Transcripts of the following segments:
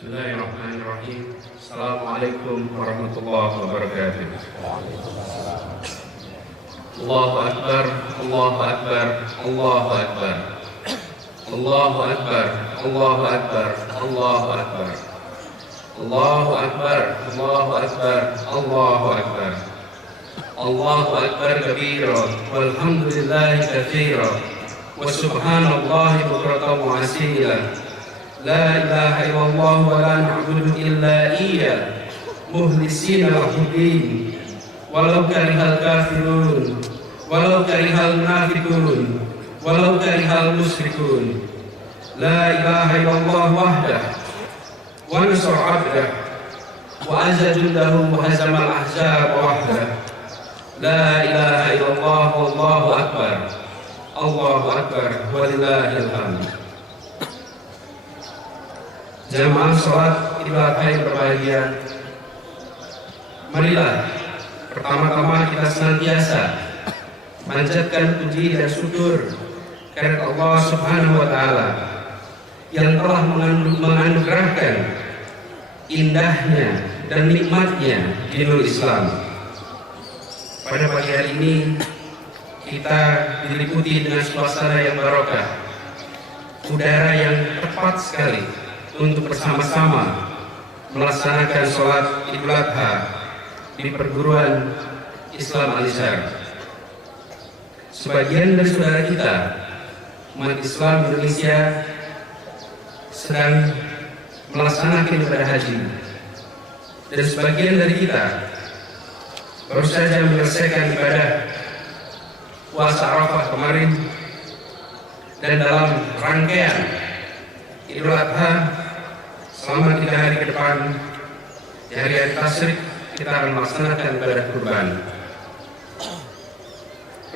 Bismillahirrahmanirrahim. Assalamualaikum warahmatullahi wabarakatuh. Allahu Akbar, Allahu Akbar, Allahu Akbar. Allahu Akbar, Allahu Akbar, Allahu Akbar. Allahu Akbar, Allahu Akbar, Allahu Akbar. Allahu Akbar kabira, walhamdulillahi katsira, wa subhanallahi bukratan wa asila. La ilaha illallah wa la na'budu illa iyyah mukhlisina lahu-d-din walau karihal kafirun walau karihal munafiqun walau karihal musyrikun. La ilaha illallah wahdah wa nasara 'abdah wa azza jundahu wa hazamal ahzab wahdah. La ilaha illallah wallahu akbar. Allahu akbar walillahil hamd. Jamaah sholat Idul Adha yang berbahagia, marilah pertama-tama kita senantiasa manjatkan puji dan syukur kepada Allah Subhanahu wa Ta'ala yang telah menganugerahkan indahnya dan nikmatnya dinul Islam. Pada pagi hari ini kita diliputi dengan suasana yang barokah, udara yang tepat sekali untuk bersama-sama melaksanakan sholat Idul Adha di perguruan Islam Al-Azhar. Sebagian dari saudara kita, umat Islam Indonesia, sedang melaksanakan ibadah haji, dan sebagian dari kita baru saja menyelesaikan ibadah puasa Arafah kemarin, dan dalam rangkaian Idul Adha selama 3 hari ke depan, di hari-hari tasyrik kita akan melaksanakan ibadah kurban.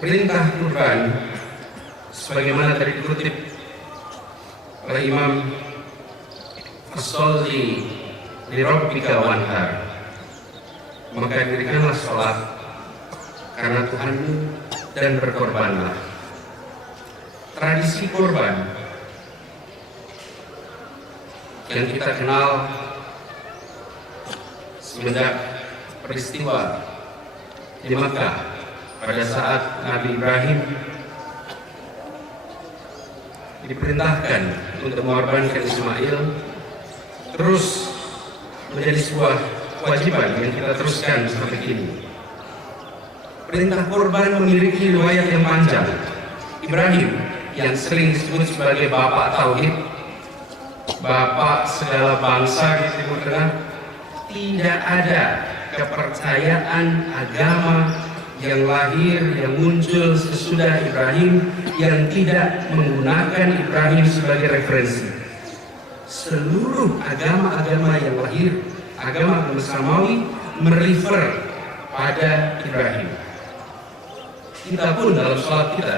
Perintah kurban sebagaimana tadi dikutip oleh Imam Fasholli li rabbika wanhar, maka dirikanlah sholat karena Tuhanmu dan berkorbanlah. Tradisi kurban yang kita kenal semenjak peristiwa di Makkah pada saat Nabi Ibrahim diperintahkan untuk mengorbankan Ismail, terus menjadi sebuah kewajiban yang kita teruskan sampai kini. Perintah kurban memiliki riwayat yang panjang. Ibrahim yang sering disebut sebagai bapak tauhid, bapak segala bangsa di Timur Tengah, tidak ada kepercayaan agama yang lahir, yang muncul sesudah Ibrahim yang tidak menggunakan Ibrahim sebagai referensi. Seluruh agama-agama yang lahir, agama Samawi, merefer pada Ibrahim. Kita pun dalam sholat kita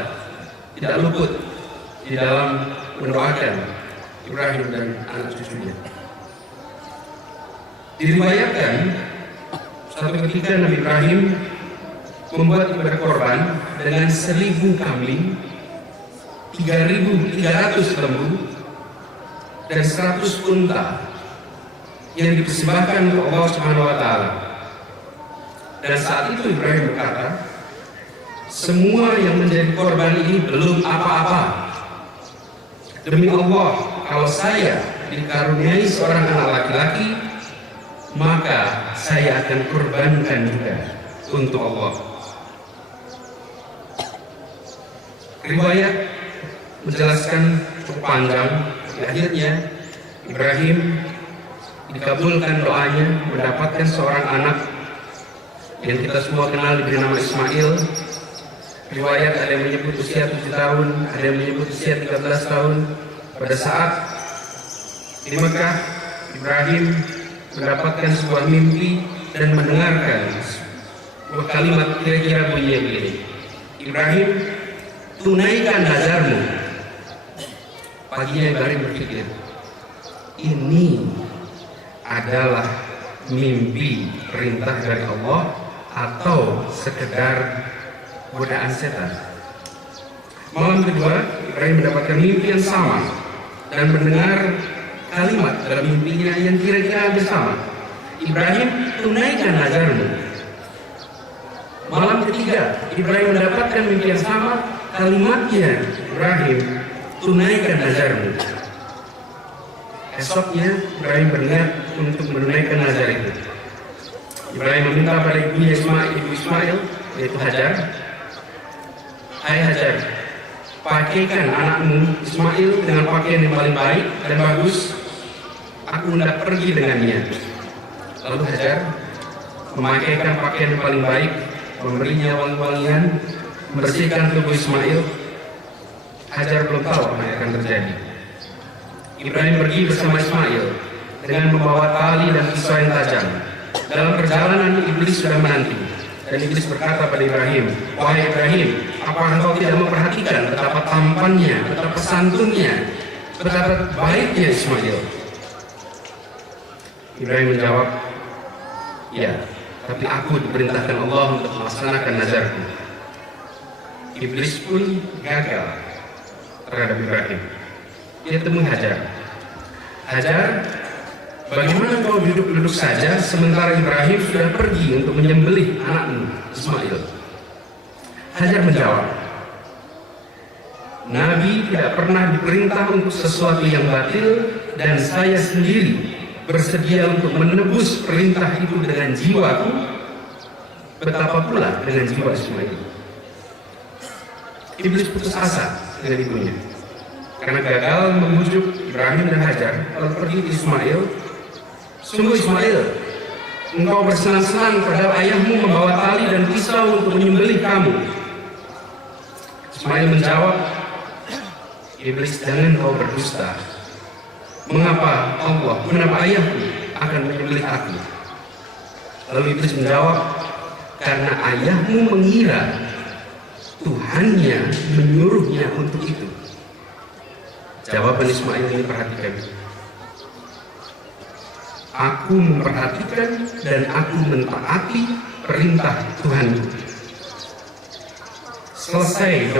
tidak luput di dalam mendoakan Ibrahim dan anak cucunya. Diriwayatkan suatu ketika Nabi Ibrahim membuat ibadah korban dengan 1000 kambing, 3.300 lembu, dan 100 unta yang dipersembahkan untuk Allah Subhanahu wa Ta'ala. Dan saat itu Ibrahim berkata, semua yang menjadi korban ini belum apa-apa. Demi Allah, kalau saya dikaruniai seorang anak laki-laki, maka saya akan kurbankan juga untuk Allah. Riwayat menjelaskan cukup panjang. Akhirnya Ibrahim dikabulkan doanya, mendapatkan seorang anak yang kita semua kenal diberi nama Ismail. Riwayat ada yang menyebut usia 7 tahun, ada yang menyebut usia 13 tahun. Pada saat di Mekah, Ibrahim mendapatkan sebuah mimpi dan mendengarkan sebuah kalimat kira-kira bunyinya begini: Ibrahim, tunaikan nazarmu. Paginya Ibrahim berpikir, ini adalah mimpi perintah dari Allah atau sekedar godaan setan. Malam kedua, Ibrahim mendapatkan mimpi yang sama dan mendengar kalimat dalam mimpinya yang kira-kira hampir sama. Ibrahim, tunaikan nazarmu. Malam ketiga, Ibrahim mendapatkan mimpi yang sama, kalimatnya Ibrahim, tunaikan nazarmu. Esoknya Ibrahim berniat untuk menunaikan nazar itu. Ibrahim meminta pada ibu Ismail, yaitu Hajar, "Hai Hajar, pakaikan anakmu Ismail dengan pakaian yang paling baik dan bagus. Aku hendak pergi dengannya." Lalu Hajar memakaikan pakaian yang paling baik, memberinya wangi-wangian, membersihkan tubuh Ismail. Hajar belum tahu apa yang akan terjadi. Ibrahim pergi bersama Ismail dengan membawa tali dan pisau yang tajam. Dalam perjalanan iblis sudah menanti, dan iblis berkata pada Ibrahim, "Wahai Ibrahim, apakah engkau tidak memperhatikan betapa tampannya, betapa santunnya, betapa baiknya Ismail?" Ibrahim menjawab, "Ya, tapi aku diperintahkan Allah untuk melaksanakan nazarku." Iblis pun gagal terhadap Ibrahim. Dia temui Hajar. "Hajar, bagaimana kau duduk-duduk saja sementara Ibrahim sudah pergi untuk menyembelih anakmu Ismail?" Hajar menjawab, "Nabi tidak pernah diperintah untuk sesuatu yang batil, dan saya sendiri bersedia untuk menebus perintah itu dengan jiwaku, betapa pula dengan jiwa Ismail." Iblis putus asa dengan ibunya karena gagal membujuk Ibrahim dan Hajar. Lalu pergi ke Ismail. "Sungguh Ismail, engkau bersenang-senang padahal ayahmu membawa tali dan pisau untuk menyembelih kamu." Ismail menjawab, "Iblis, jangan kau berdusta. Kenapa ayahku akan menyembelih aku?" Lalu Iblis menjawab, "Karena ayahmu mengira Tuhannya menyuruhnya untuk itu." Jawaban Ismail ini perhatikan. "Aku memperhatikan dan aku mentaati perintah Tuhanku." Selesai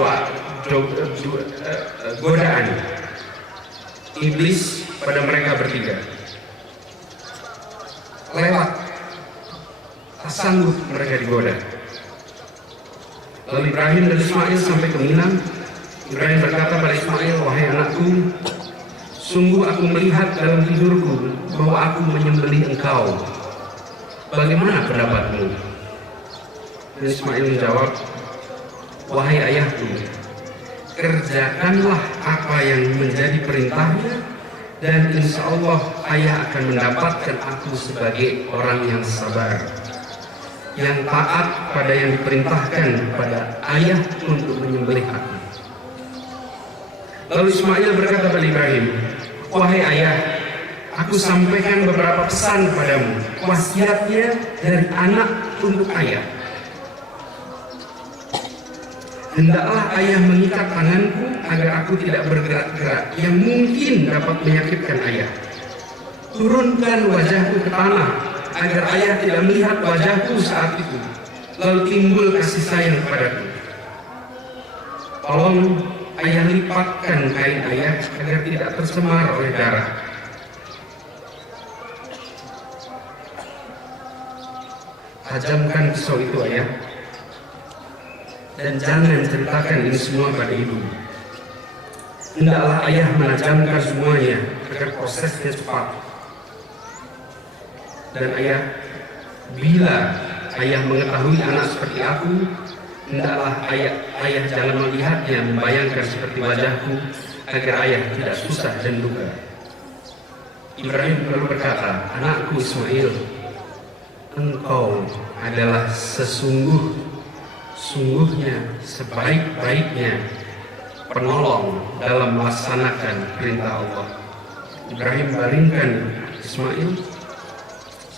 godaan iblis pada mereka bertiga. Lewat, tak sanggup mereka digoda. Lalu Ibrahim dan Ismail sampai ke Minang. Ibrahim berkata pada Ismail, "Wahai anakku, sungguh aku melihat dalam tidurku bahwa aku menyembelih engkau. Bagaimana pendapatmu?" Dan Ismail menjawab, "Wahai ayahku, kerjakanlah apa yang menjadi perintahnya, dan insya Allah ayah akan mendapatkan aku sebagai orang yang sabar, yang taat pada yang diperintahkan pada ayah untuk menyembelih aku." Lalu Ismail berkata pada Ibrahim, "Wahai ayah, aku sampaikan beberapa pesan padamu, wasiatnya dari anak untuk ayah. Hendaklah ayah mengikat tanganku agar aku tidak bergerak-gerak yang mungkin dapat menyakitkan ayah. Turunkan wajahku ke tanah agar ayah tidak melihat wajahku saat itu, lalu timbul kasih sayang kepadaku. Tolong ayah lipatkan kain ayah agar tidak tercemar oleh darah. Tajamkan pisau itu ayah, dan jangan ceritakan ini semua pada ibu. Hendaklah ayah menajamkan semuanya agar prosesnya cepat. Dan ayah, bila ayah mengetahui anak seperti aku, hendaklah ayah jangan melihatnya membayangkan seperti wajahku, agar ayah tidak susah dan duka." Ibrahim lalu berkata, "Anakku Ismail, engkau adalah sesungguhnya sebaik-baiknya penolong dalam melaksanakan perintah Allah." Ibrahim baringkan Ismail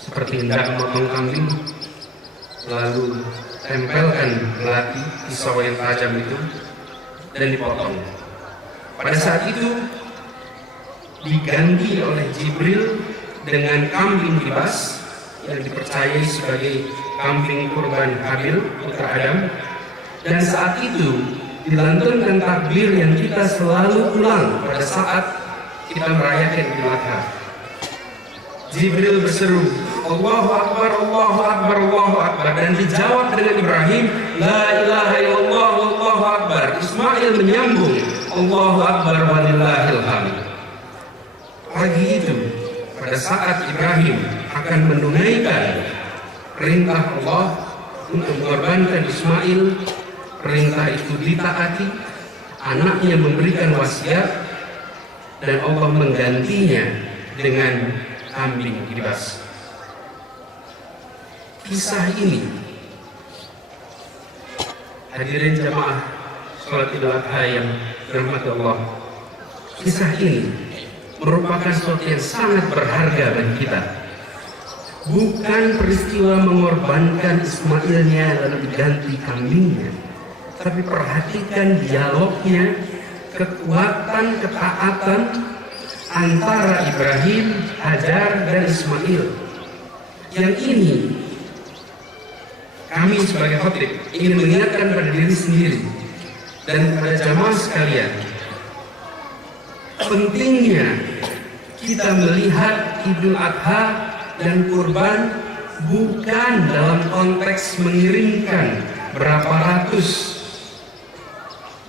seperti hendak memotong kambing, lalu tempelkan belati pisau yang tajam itu dan dipotong. Pada saat itu diganti oleh Jibril dengan kambing kibas yang dipercayai sebagai kambing kurban Habil putra Adam, dan saat itu dilantunkan takbir yang kita selalu ulang pada saat kita merayakan Idul Adha. Jibril berseru, Allahu Akbar, Allahu Akbar, Allahu Akbar, dan dijawab dengan Ibrahim, La ilaha illallah, Allahu Akbar. Ismail menyambung, Allahu Akbar walillahil hamd. Pagi itu, pada saat Ibrahim akan menunaikan perintah Allah untuk mengorbankan Ismail, perintah itu ditaati, anaknya memberikan wasiat, dan Allah menggantinya dengan kambing kibas. Kisah ini, hadirin jamaah sholat Idul Adha yang dirahmati Allah, kisah ini merupakan sesuatu yang sangat berharga bagi kita. Bukan peristiwa mengorbankan Ismailnya lalu diganti kambingnya, tapi perhatikan dialognya, kekuatan ketaatan antara Ibrahim, Hajar, dan Ismail. Yang ini kami sebagai khatib ingin mengingatkan pada diri sendiri dan pada jamaah sekalian, pentingnya kita melihat Idul Adha dan kurban bukan dalam konteks mengirimkan berapa ratus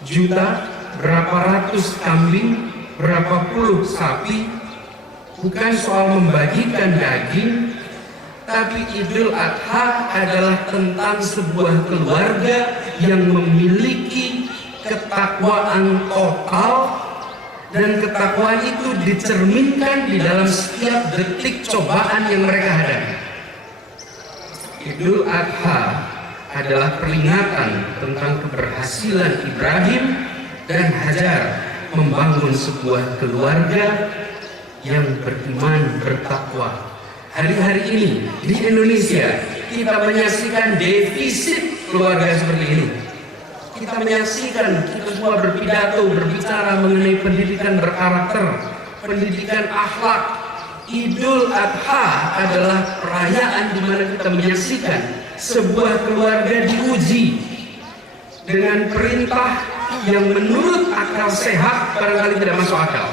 juta, berapa ratus kambing, berapa puluh sapi, bukan soal membagikan daging, tapi Idul Adha adalah tentang sebuah keluarga yang memiliki ketakwaan total, dan ketakwaan itu dicerminkan di dalam setiap detik cobaan yang mereka hadapi. Idul Adha adalah peringatan tentang keberhasilan Ibrahim dan Hajar membangun sebuah keluarga yang beriman, bertakwa. Hari-hari ini di Indonesia kita menyaksikan defisit keluarga seperti ini. Kita menyaksikan kita semua berpidato, berbicara mengenai pendidikan berkarakter, pendidikan akhlak. Idul Adha adalah perayaan di mana kita menyaksikan sebuah keluarga diuji dengan perintah yang menurut akal sehat barangkali tidak masuk akal,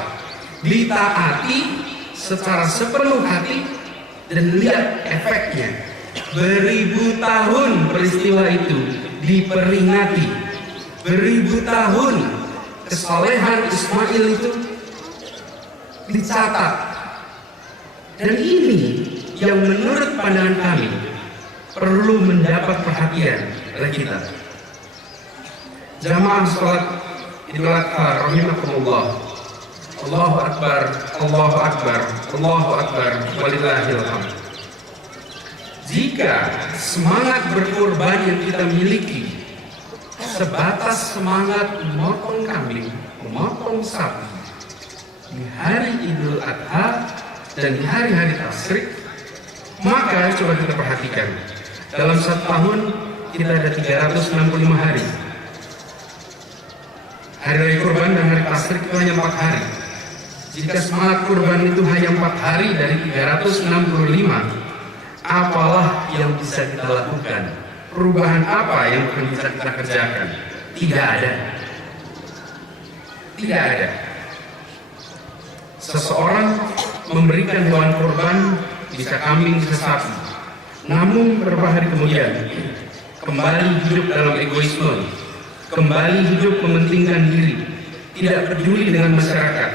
ditaati secara sepenuh hati, dan lihat efeknya. Beribu tahun peristiwa itu diperingati, beribu tahun kesalehan Ismail itu dicatat, dan ini yang menurut pandangan kami perlu mendapat perhatian oleh kita. Jamaah sholat Idul Adha rahimakumullah, Allahu Akbar, Allahu Akbar, Allahu Akbar, walillahil hamd. Jika semangat berkorban yang kita miliki sebatas semangat memotong kambing, memotong sapi di hari Idul Adha dan di hari-hari tasyrik, maka coba kita perhatikan, dalam satu tahun kita ada 365 hari. Hari raya kurban dan hari tasyrik itu hanya 4 hari. Jika semangat kurban itu hanya 4 hari dari 365, apalah yang bisa kita lakukan? Perubahan apa yang bisa kita kerjakan? Tidak ada. Tidak ada. Seseorang memberikan hewan kurban, bisa kambing, bisa sapi, namun beberapa hari kemudian kembali hidup dalam egoisme, kembali hidup mementingkan diri, tidak peduli dengan masyarakat,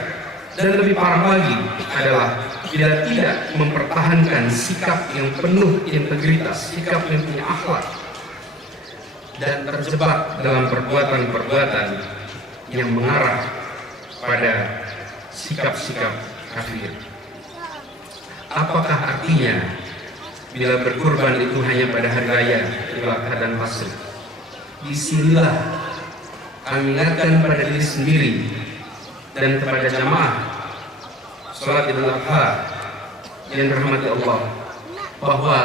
dan lebih parah lagi adalah bila tidak mempertahankan sikap yang penuh integritas, sikap yang punya akhlak, dan terjebak dalam perbuatan-perbuatan yang mengarah pada sikap-sikap kafir. Apakah artinya bila berkurban itu hanya pada hari raya Idul Adha dan tasyrik? Disinilah kami ingatkan pada diri sendiri dan kepada jamaah sholat Idul Adha yang dirahmati Allah, bahwa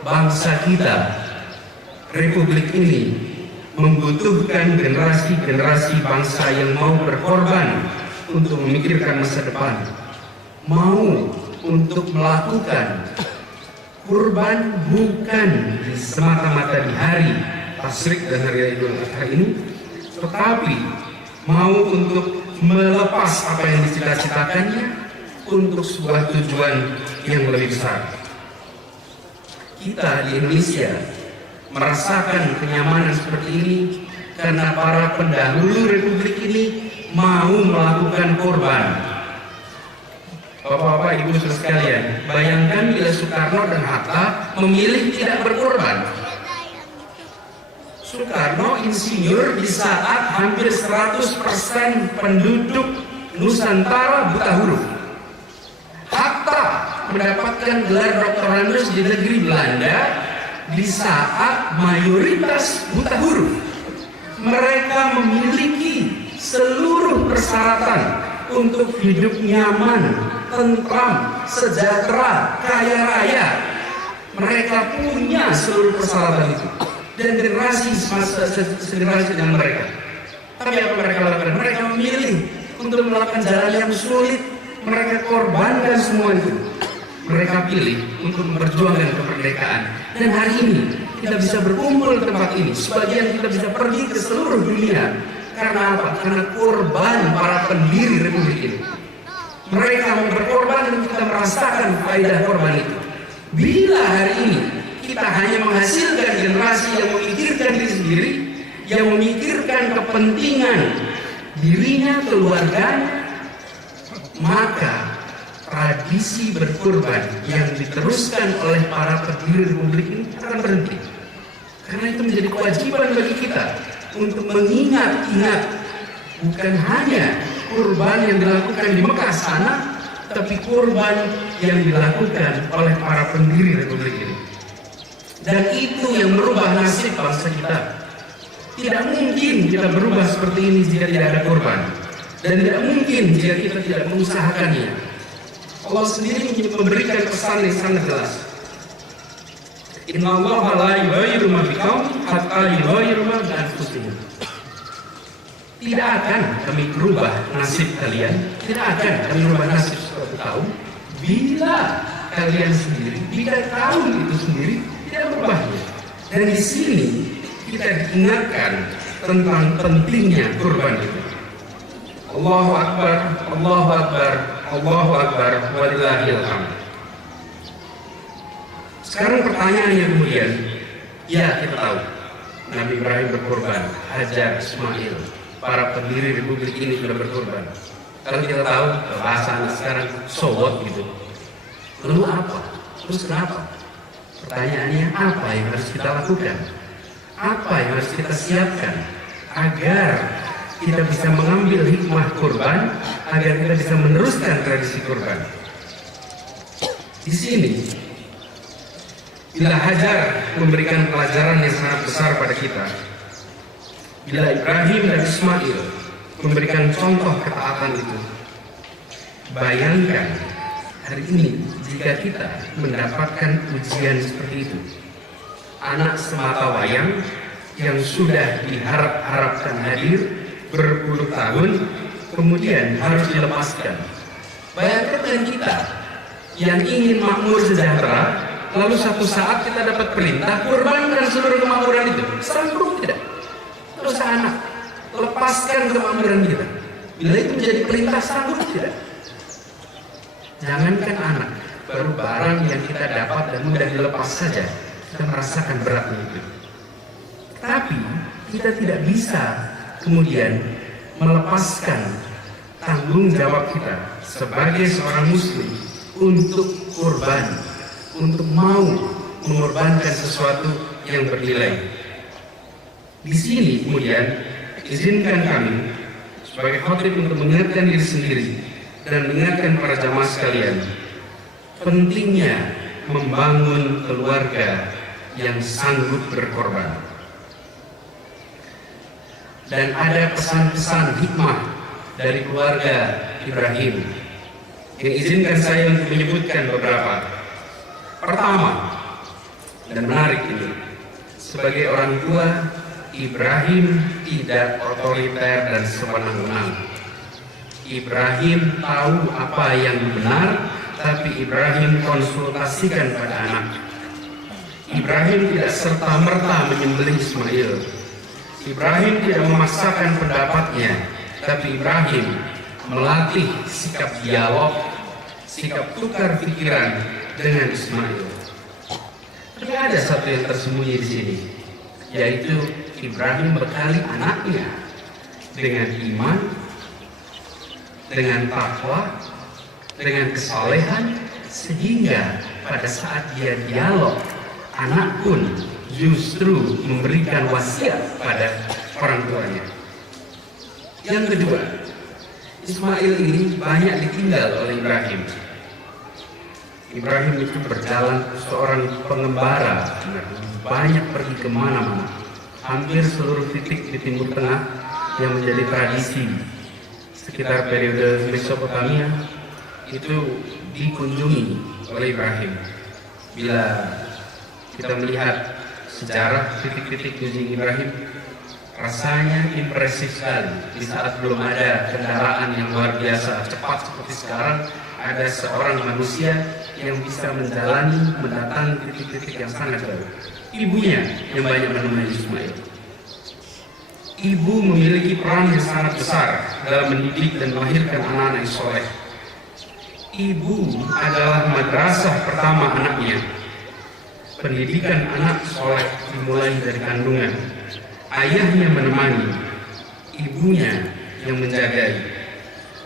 bangsa kita, republik ini membutuhkan generasi-generasi bangsa yang mau berkorban untuk memikirkan masa depan, mau untuk melakukan kurban bukan semata-mata di hari tasyrik dan hari Idul Adha ini, tetapi mau untuk melepas apa yang dicita-citakannya untuk sebuah tujuan yang lebih besar. Kita di Indonesia merasakan kenyamanan seperti ini karena para pendahulu Republik ini mau melakukan korban. Bapak-bapak, ibu sekalian, bayangkan bila Soekarno dan Hatta memilih tidak berkorban. Soekarno insinyur di saat hampir 100% penduduk Nusantara buta huruf. Hatta mendapatkan gelar doktorandus di negeri Belanda di saat mayoritas buta huruf. Mereka memiliki seluruh persyaratan untuk hidup nyaman, tentram, sejahtera, kaya raya. Mereka punya seluruh persyaratan itu. Dan generasi dengan mereka. Tapi apa mereka lakukan? Mereka memilih untuk melakukan jalan yang sulit. Mereka korbankan semua itu. Mereka pilih untuk memperjuangkan kemerdekaan. Dan hari ini kita bisa berkumpul di tempat ini. Sebagian kita bisa pergi ke seluruh dunia. Karena apa? Karena korban para pendiri Republik ini. Mereka mau berkorban dan kita merasakan faedah korban itu. Bila hari ini kita hanya menghasilkan generasi yang memikirkan diri sendiri, yang memikirkan kepentingan dirinya, keluarganya, maka tradisi berkorban yang diteruskan oleh para pendiri Republik ini akan berhenti. Karena itu menjadi kewajiban bagi kita untuk mengingat-ingat bukan hanya kurban yang dilakukan di Mekah sana, tapi kurban yang dilakukan oleh para pendiri Republik ini. Dan itu yang merubah nasib bangsa kita. Tidak mungkin kita berubah seperti ini jika tidak ada korban. Dan tidak mungkin jika kita tidak mengusahakannya. Allah sendiri memberikan pesan yang sangat jelas. Inna Allah la yughayyiru ma biqaumin hatta yughayyiru ma bi anfusihim. Tidak akan kami berubah nasib kalian, tidak akan kami berubah nasib suatu kaum bila kalian sendiri, bila kaum itu sendiri tidak berubahnya. Dan di sini kita diingatkan tentang pentingnya kurban itu. Allahu Akbar, Allahu Akbar, Allahu Akbar, walillahil hamd. Sekarang pertanyaannya kemudian, ya kita tahu Nabi Ibrahim berkorban, Hajar, Ismail, para pendiri Republik ini sudah berkorban. Kalau kita tahu bahasa anak sekarang sowot gitu. Lalu apa? Terus kenapa? Pertanyaannya, apa yang harus kita lakukan? Apa yang harus kita siapkan agar kita bisa mengambil hikmah kurban, agar kita bisa meneruskan tradisi kurban? Di sini, bila Hajar memberikan pelajaran yang sangat besar pada kita, bila Ibrahim dan Ismail memberikan contoh ketaatan itu, bayangkan hari ini jika kita mendapatkan ujian seperti itu. Anak semata wayang yang sudah diharap-harapkan hadir berpuluh tahun, kemudian harus dilepaskan. Bayangkan dengan kita yang ingin makmur sejahtera, lalu satu saat kita dapat perintah kurbankan seluruh kemakmuran itu. Sanggup tidak? Terus anak, lepaskan kemakmuran kita. Bila itu menjadi perintah, sanggup tidak? Jangankan anak, baru barang yang kita dapat dan mudah dilepas saja, kita merasakan beratnya itu. Tapi kita tidak bisa kemudian melepaskan tanggung jawab kita sebagai seorang muslim untuk kurban, untuk mau mengorbankan sesuatu yang bernilai. Di sini kemudian izinkan kami sebagai khotib untuk mengingatkan diri sendiri dan mengingatkan para jamaah sekalian pentingnya membangun keluarga yang sanggup berkorban. Dan ada pesan-pesan hikmah dari keluarga Ibrahim yang izinkan saya untuk menyebutkan beberapa. Pertama, dan menarik ini, sebagai orang tua, Ibrahim tidak otoriter dan sewenang-wenang. Ibrahim tahu apa yang benar, tapi Ibrahim konsultasikan pada anak. Ibrahim tidak serta-merta menyembelih Ismail. Ibrahim tidak memaksakan pendapatnya, tapi Ibrahim melatih sikap dialog, sikap tukar pikiran dengan Ismail. Tapi ada satu yang tersembunyi di sini, yaitu Ibrahim bekali anaknya dengan iman, dengan takwa, dengan kesalehan, sehingga pada saat dia dialog, anak pun justru memberikan wasiat pada orang tuanya. Yang kedua, Ismail ini banyak ditinggal oleh Ibrahim. Ibrahim itu berjalan seorang pengembara, banyak pergi kemana-mana. Hampir seluruh titik di Timur Tengah yang menjadi tradisi sekitar periode Mesopotamia itu dikunjungi oleh Ibrahim. Bila kita melihat sejarah titik-titik kunjungan Ibrahim, rasanya impresif sekali. Di saat belum ada kendaraan yang luar biasa cepat seperti sekarang, ada seorang manusia yang bisa mendatangi titik-titik yang sangat jauh. Ibunya yang banyak menemani Ismail. Ibu memiliki peran yang sangat besar dalam mendidik dan melahirkan anak-anak yang soleh. Ibu adalah madrasah pertama anaknya. Pendidikan anak soleh dimulai dari kandungan. Ayahnya menemani, ibunya yang menjagai.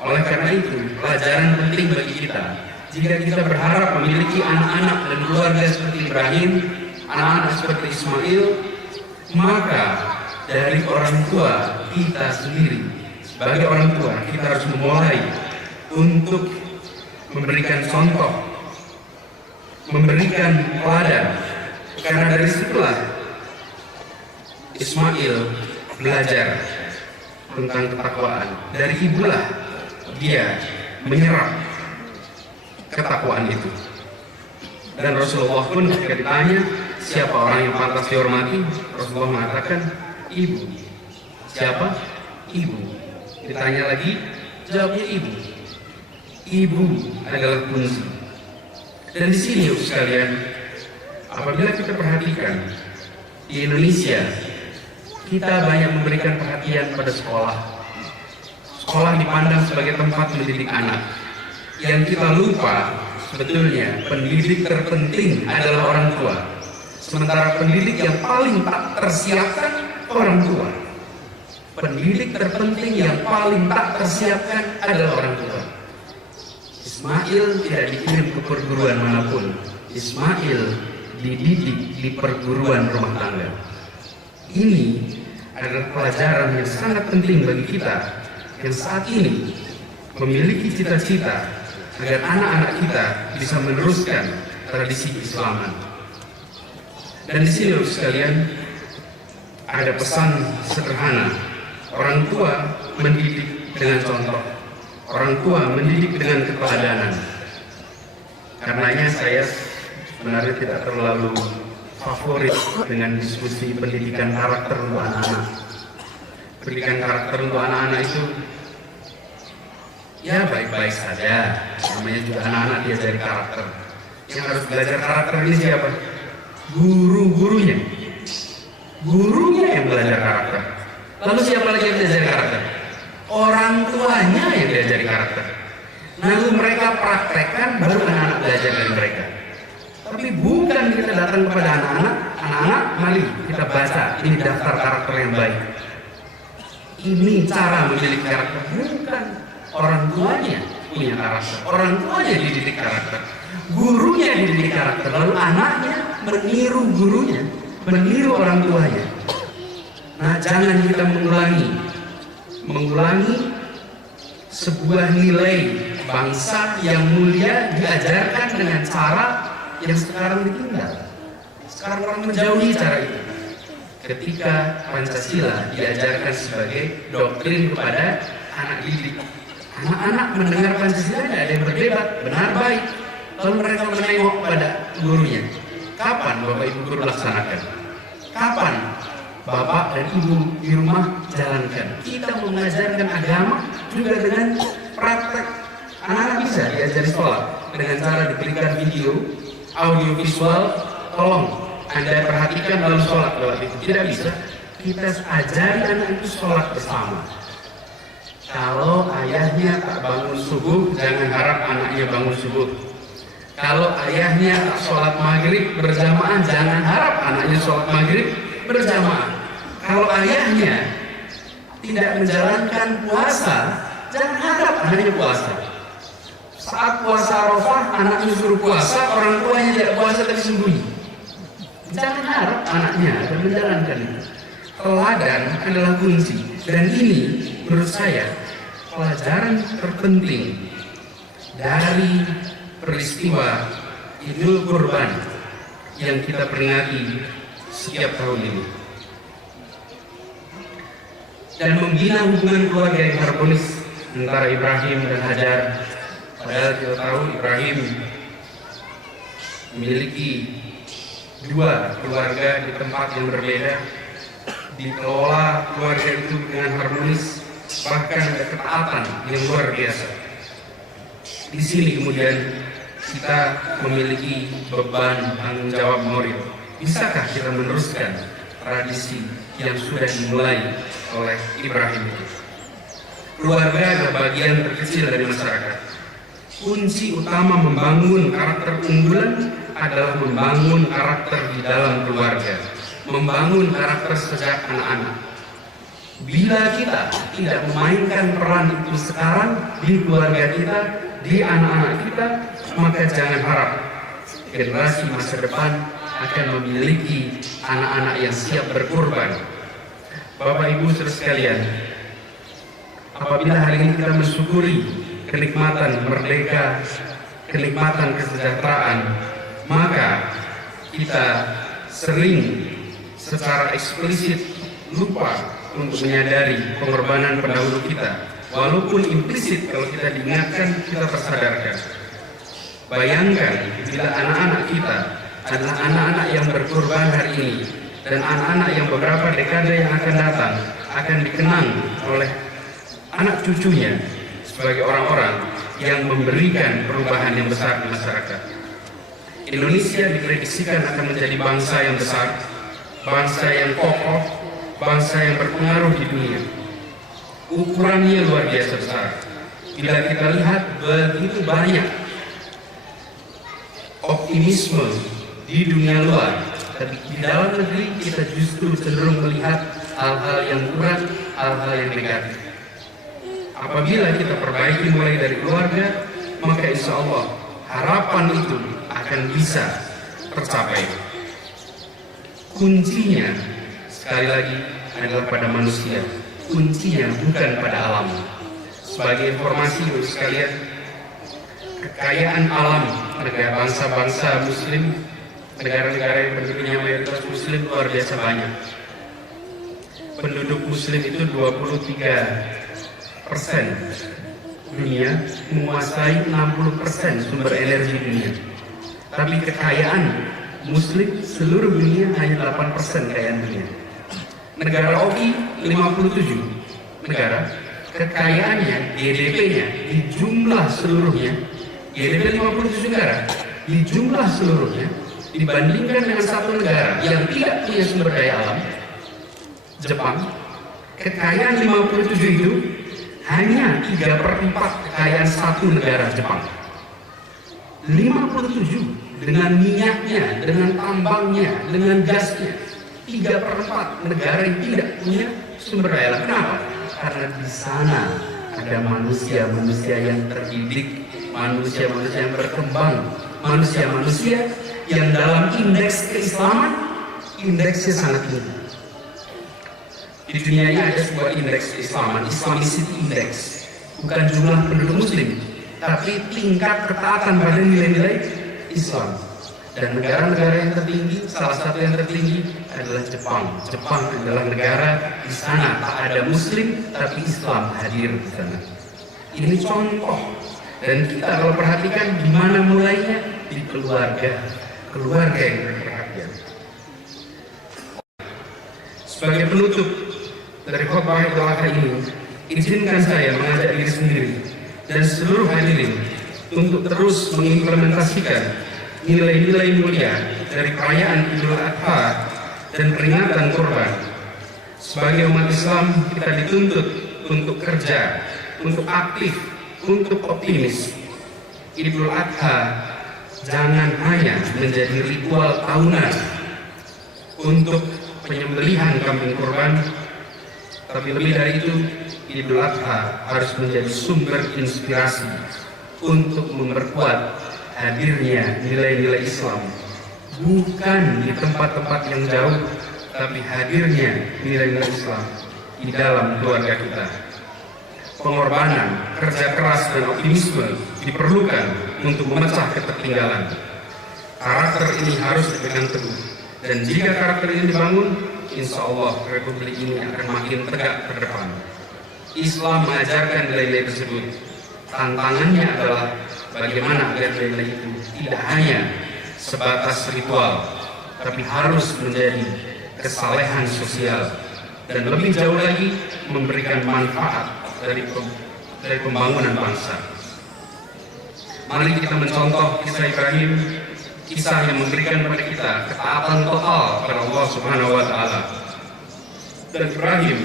Oleh karena itu, pelajaran penting bagi kita. Jika kita berharap memiliki anak-anak dan keluarga seperti Ibrahim, anak-anak seperti Ismail, maka dari orang tua kita sendiri, sebagai orang tua, kita harus memulai untuk memberikan contoh, memberikan teladan. Karena dari situlah Ismail belajar tentang ketakwaan. Dari ibulah dia menyerap ketakwaan itu. Dan Rasulullah pun ketika ditanya siapa orang yang pantas dihormati, Rasulullah mengatakan ibu. Siapa? Ibu. Ditanya lagi, jawabnya ibu. Ibu adalah kunci. Dan di sini sekalian, apabila kita perhatikan di Indonesia, kita banyak memberikan perhatian pada sekolah. Sekolah dipandang sebagai tempat mendidik anak. Yang kita lupa, sebetulnya pendidik terpenting adalah orang tua. Sementara pendidik yang paling tak tersiapkan, orang tua. Pendidik terpenting yang paling tak tersiapkan adalah orang tua. Ismail tidak dikirim ke perguruan manapun. Ismail dididik di perguruan rumah tangga. Ini adalah pelajaran yang sangat penting bagi kita yang saat ini memiliki cita-cita agar anak-anak kita bisa meneruskan tradisi keislaman. Dan di sini sekalian ada pesan sederhana. Orang tua mendidik dengan contoh. Orang tua mendidik dengan keteladanan. Karenanya saya sebenarnya tidak terlalu favorit dengan diskusi pendidikan karakter untuk anak-anak. Pendidikan karakter untuk anak-anak itu ya baik-baik saja. Namanya juga anak-anak diajari karakter. Yang harus belajar karakter ini siapa? Guru-gurunya. Gurunya yang belajar karakter. Lalu siapa lagi yang belajar karakter? Orang tuanya yang diajari karakter. Lalu mereka praktekkan, baru anak-anak belajar dari mereka. Tapi bukan kita datang kepada anak-anak, anak-anak mari kita baca, ini daftar karakter yang baik. Ini cara mendidik karakter, bukan orang tuanya punya karakter. Orang tuanya dididik karakter, gurunya dididik karakter, lalu anaknya meniru gurunya, meniru orang tuanya. Nah, jangan kita mengulangi sebuah nilai bangsa yang mulia diajarkan dengan cara yang sekarang ditinggal. Sekarang orang menjauhi cara itu. Ketika Pancasila diajarkan sebagai doktrin kepada anak didik, anak-anak mendengar Pancasila tidak ada yang berdebat, benar baik. Lalu mereka menengok pada gurunya. Kapan Bapak Ibu guru laksanakan? Kapan Bapak dan Ibu di rumah jalankan? Kita mengajarkan agama juga dengan praktek. Anak-anak bisa diajari sholat dengan cara diberikan video, audio visual. Tolong Anda perhatikan dalam sholat lewat itu. Tidak bisa. Kita ajari anak itu sholat bersama. Kalau ayahnya tak bangun subuh, jangan harap anaknya bangun subuh. Kalau ayahnya tak sholat maghrib berjamaah, jangan harap anaknya sholat maghrib berjamaah. Kalau ayahnya tidak menjalankan puasa, jangan harap anaknya puasa. Saat puasa Arafah, anaknya suruh puasa, orang tuanya tidak puasa tapi sembunyi. Jangan harap anaknya akan menjalankan itu. Teladan adalah kunci. Dan ini menurut saya pelajaran terpenting dari peristiwa Idul Kurban yang kita peringati setiap tahun ini. Dan membina hubungan keluarga yang harmonis antara Ibrahim dan Hajar. Padahal kita tahu Ibrahim memiliki dua keluarga di tempat yang berbeda, dikelola keluarga itu dengan harmonis, bahkan ada ketaatan yang luar biasa. Di sini kemudian kita memiliki beban tanggung jawab moral. Bisakah kita meneruskan tradisi yang sudah dimulai oleh Ibrahim itu? Keluarga adalah bagian terkecil dari masyarakat. Kunci utama membangun karakter unggulan adalah membangun karakter di dalam keluarga, membangun karakter sejak anak-anak. Bila kita tidak memainkan peran itu sekarang di keluarga kita, di anak-anak kita, maka jangan harap generasi masa depan akan memiliki anak-anak yang siap berkorban. Bapak Ibu saudara sekalian, apabila hari ini kita mensyukuri kenikmatan merdeka, kenikmatan kesejahteraan, maka kita sering secara eksplisit lupa untuk menyadari pengorbanan pendahulu kita. Walaupun implisit kalau kita diingatkan, kita tersadarkan. Bayangkan bila anak-anak kita adalah anak-anak yang berkorban hari ini, dan anak-anak yang beberapa dekade yang akan datang akan dikenang oleh anak cucunya sebagai orang-orang yang memberikan perubahan yang besar di masyarakat. Indonesia diprediksikan akan menjadi bangsa yang besar, bangsa yang kokoh, bangsa yang berpengaruh di dunia. Ukurannya luar biasa besar. Bila kita lihat begitu banyak optimisme di dunia luar, tapi di dalam negeri kita justru cenderung melihat hal-hal yang kurang, hal-hal yang negatif. Apabila kita perbaiki mulai dari keluarga, maka insya Allah harapan itu akan bisa tercapai. Kuncinya sekali lagi adalah pada manusia. Kuncinya bukan pada alam. Sebagai informasi untuk sekalian, kekayaan alam negara bangsa-bangsa Muslim, negara-negara yang penduduknya mayoritas Muslim luar biasa banyak. Penduduk Muslim itu 23% dunia, menguasai 60% sumber energi dunia. Tapi kekayaan Muslim seluruh dunia hanya 8% kekayaan dunia. Negara OI 57 negara, kekayaannya, GDP-nya di jumlah seluruhnya, GDP 57 negara di jumlah seluruhnya dibandingkan dengan satu negara yang tidak punya sumber daya alam, Jepang, kekayaan 57 itu hanya 3/4 kekayaan satu negara, Jepang. 57 dengan minyaknya, dengan tambangnya, dengan gasnya. 3/4 negara yang tidak punya sumber daya alam. Kenapa? Karena di sana ada manusia-manusia yang terdidik, manusia-manusia yang berkembang, manusia-manusia yang dalam indeks keislaman, indeksnya sangat tinggi. Di dunia ini ada sebuah indeks keislaman, Islamicity Index. Bukan jumlah penduduk Muslim, tapi tingkat ketaatan pada nilai-nilai Islam. Dan negara-negara yang tertinggi, salah satu yang tertinggi adalah Jepang. Jepang adalah negara di sana tak ada Muslim, tapi Islam hadir di sana. Ini contoh. Dan kita kalau perhatikan di mana mulainya, di keluarga. Keluarga yang berperhatian. Sebagai penutup dari khotbah Idul Adha ini, izinkan saya mengajak diri sendiri dan seluruh hadirin untuk terus mengimplementasikan nilai-nilai mulia dari perayaan Idul Adha dan peringatan Kurban. Sebagai umat Islam, kita dituntut untuk kerja, untuk aktif, untuk optimis. Idul Adha jangan hanya menjadi ritual tahunan untuk penyembelihan kambing kurban, tapi lebih dari itu, Idul Adha harus menjadi sumber inspirasi untuk memperkuat hadirnya nilai-nilai Islam, bukan di tempat-tempat yang jauh, tapi hadirnya nilai-nilai Islam di dalam keluarga kita. Pengorbanan, kerja keras, dan optimisme diperlukan untuk memecah ketertinggalan. Karakter ini harus dipegang teguh, dan jika karakter ini dibangun, insya Allah Republik ini akan makin tegak ke depan. Islam mengajarkan nilai-nilai tersebut. Tantangannya adalah bagaimana agar nilai itu tidak hanya sebatas ritual, tapi harus menjadi kesalehan sosial, dan lebih jauh lagi memberikan manfaat dari pembangunan bangsa. Mari kita mencontoh kisah Ibrahim, kisah yang memberikan kepada kita ketaatan total kepada Allah Subhanahu wa Ta'ala. Dan Ibrahim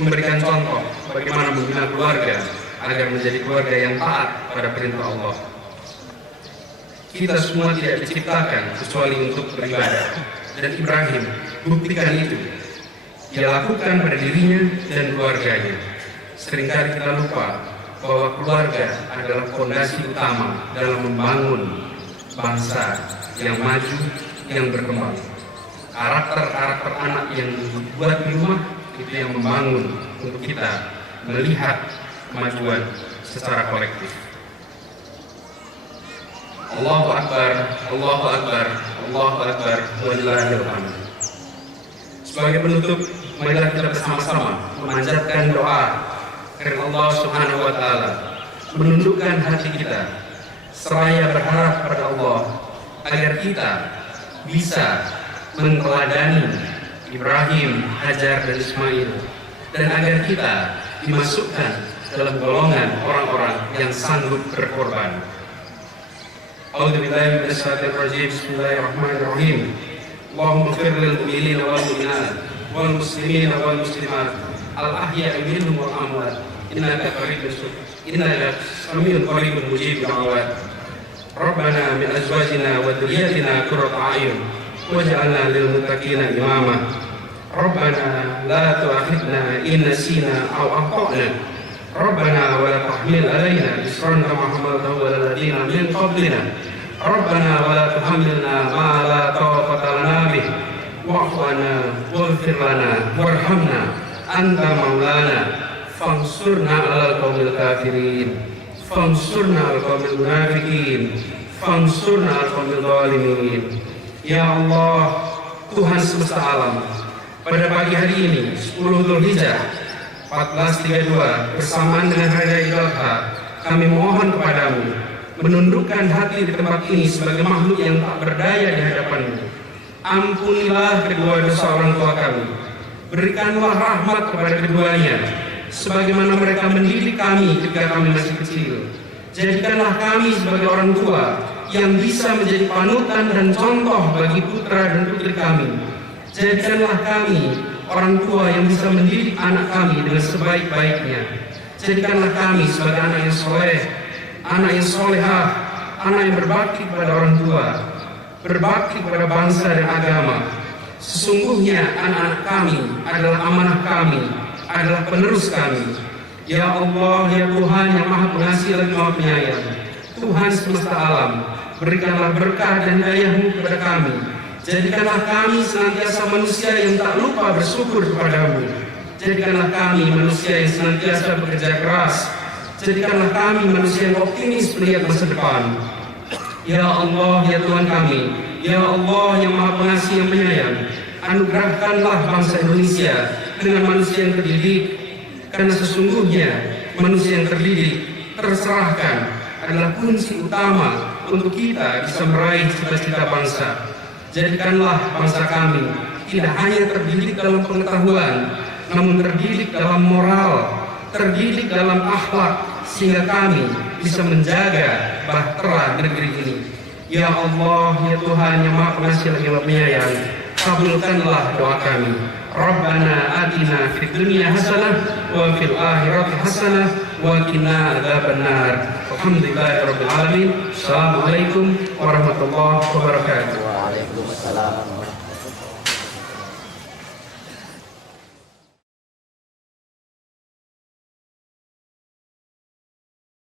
memberikan contoh bagaimana membina keluarga agar menjadi keluarga yang taat pada perintah Allah. Kita semua tidak diciptakan kecuali untuk beribadah, dan Ibrahim buktikan itu. Dia lakukan pada dirinya dan keluarganya. Seringkali kita lupa bahwa keluarga adalah fondasi utama dalam membangun bangsa yang maju, yang berkembang. Karakter-karakter anak yang dibuat di rumah itu yang membangun untuk kita melihat kemajuan secara kolektif. Allahu Akbar, Allahu Akbar, Allahu Akbar, walillahil hamd. Sebagai penutup, marilah kita bersama-sama memanjatkan doa karena Allah Subhanahu wa Ta'ala, menundukkan hati kita seraya berharap pada Allah agar kita bisa meneladani Ibrahim, Hajar, dan Ismail, dan agar kita dimasukkan dalam golongan orang-orang yang sanggup berkorban. A'udzubillahi minasyaitonir rajim. Bismillahirrahmanirrahim. Allahumma ighfir lil mu'minina wal mu'minat wal muslimina wal muslimat al-ahya'i minhum wal amwat innaka samiun qaribun mujibud da'awat. Rabbana min azwajina wa dhurriyyatina qurrata a'yun waj'alna lil muttaqina imama. Rabbana la tu'akhidna in nasina aw akhtana. Rabbana wa la tahmil 'alaina isran kama hamaltahu 'alal ladzina min qablina. Rabbana wa la tuhammilna ma la taqata lana bih. Wa'fu 'anna waghfir lana warhamna anta maulana fansurna 'alal qaumil kafirin. Fansurna 'alal qaumil munafiqin. Fansurna 'alal qaumil zalimin. Ya Allah, Tuhan semesta alam, pada pagi hari ini 10 Dzulhijjah 1432 bersamaan dengan hari raya Idul Adha, kami mohon kepadamu menundukkan hati di tempat ini sebagai makhluk yang tak berdaya di hadapanmu. Ampunilah kedua dosa orang tua kami, berikanlah rahmat kepada keduanya sebagaimana mereka mendidik kami ketika kami masih kecil. Jadikanlah kami sebagai orang tua yang bisa menjadi panutan dan contoh bagi putra dan putri kami. Jadikanlah kami orang tua yang bisa mendidik anak kami dengan sebaik-baiknya. Jadikanlah kami sebagai anak yang soleh, anak yang solehah, anak yang berbakti kepada orang tua, berbakti kepada bangsa dan agama. Sesungguhnya anak-anak kami adalah amanah kami, adalah penerus kami. Ya Allah, ya Tuhan yang Maha Pengasih lagi Maha Penyayang, Tuhan semesta alam, berikanlah berkah dan hidayah-Mu kepada kami. Jadikanlah kami senantiasa manusia yang tak lupa bersyukur kepadamu. Jadikanlah kami manusia yang senantiasa bekerja keras. Jadikanlah kami manusia yang optimis melihat masa depan. Ya Allah, ya Tuhan kami, ya Allah yang Maha Pengasih yang penyayang, anugerahkanlah bangsa Indonesia dengan manusia yang terdidik, karena sesungguhnya manusia yang terdidik, terserahkan adalah kunci utama untuk kita bisa meraih cita-cita bangsa. Jadikanlah bangsa kami tidak hanya terdidik dalam pengetahuan, namun terdidik dalam moral, terdidik dalam akhlak, sehingga kami bisa menjaga bahtera negeri ini. Ya Allah, ya Tuhan yang Maha Pengasih lagi Maha Penyayang, kabulkanlah doa kami. Rabbana atina fid dunya hasanah wa fil akhirati hasanah wa qina adzabannar. Alhamdulillahirabbil alamin. Assalamualaikum warahmatullahi wabarakatuh. Waalaikumsalam.